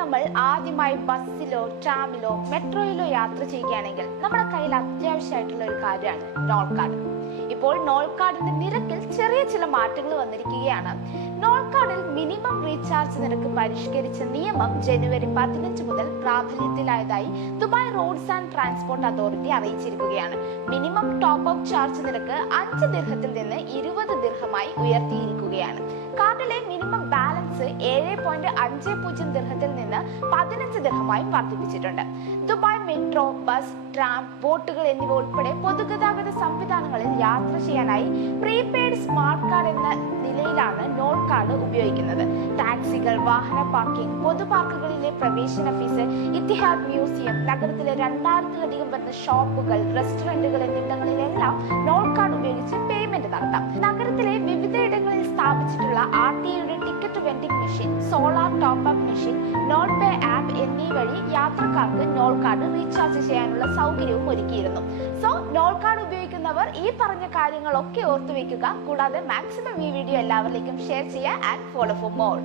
നമ്മൾ ആദ്യമായി ബസ്സിലോ ട്രാമിലോ മെട്രോയിലോ യാത്ര ചെയ്യുകയാണെങ്കിൽ നമ്മുടെ കയ്യിൽ അത്യാവശ്യമായിട്ടുള്ള ഒരു കാര്യമാണ് നോൾ കാർഡ്. ഇപ്പോൾ നോൾ കാർഡിന്റെ നിരക്കിൽ ചെറിയ ചില മാറ്റങ്ങൾ വന്നിരിക്കുകയാണ്. നോൾ കാർഡിൽ മിനിമം റീചാർജ് നിരക്ക് പരിഷ്കരിച്ച നിയമം ജനുവരി 15 മുതൽ പ്രാബല്യത്തിലായതായി Dubai roads and transport authority അറിയിച്ചിരിക്കുകയാണ്. മിനിമം ടോപ്പ് അപ്പ് ചാർജ് നിരക്ക് 5 ദിർഹത്തിൽ നിന്ന് 20 ദിർഹമായി ഉയർത്തിയിരിക്കുകയാണ്. കാർഡിലെ മിനിമം ബാലൻസ് 7.50 ദിർഹത്തിൽ നിന്ന് 15 ദിർഹമായും വർദ്ധിപ്പിച്ചിട്ടുണ്ട്. ദുബായ് മെട്രോ, ബസ്, ട്രാം, ബോട്ടുകൾ എന്നിവ ഉൾപ്പെടെ പൊതുഗതാഗത സംവിധാനങ്ങളിൽ യാത്ര ചെയ്യാനായി പ്രീപെയ്ഡ് സ്മാർട്ട് കാർഡ് എന്ന നിലയിലാണ് നോൾ കാർഡ് ഉപയോഗിക്കുന്നത്. ടാക്സികൾ, വാഹന പാർക്കിംഗ്, പൊതു പാർക്കുകളിലെ പ്രവേശന ഫീസ്, ഇത്തിഹാദ് മ്യൂസിയം, നഗരത്തിലെ 2000-ലധികം വരുന്ന ഷോപ്പുകൾ, റെസ്റ്റോറന്റുകൾ എന്നിവിടങ്ങളിലെല്ലാം നോൾ കാർഡ് ഉപയോഗിച്ച് പേയ്മെന്റ് നടത്താം. നഗരത്തിലെ വിവിധയിടങ്ങളിൽ സ്ഥാപിച്ചിട്ടുള്ള RTA-യുടെ ticket vending machine, solar top up machine, Nol pay app എന്നീ വഴി യാത്രക്കാർക്ക് നോൾ കാർഡ് റീചാർജ് ചെയ്യാനുള്ള സൗകര്യവും ഒരുക്കിയിരുന്നു. സോ നോൾ കാർഡ് ഉപയോഗിക്കുന്നവർ ഈ പറഞ്ഞ കാര്യങ്ങളൊക്കെ ഓർത്തു വെക്കുക. കൂടാതെ മാക്സിമം ഈ വീഡിയോ എല്ലാവരിലേക്കും ഷെയർ ചെയ്യുക ആൻഡ് ഫോളോ ഫോർ മോർ.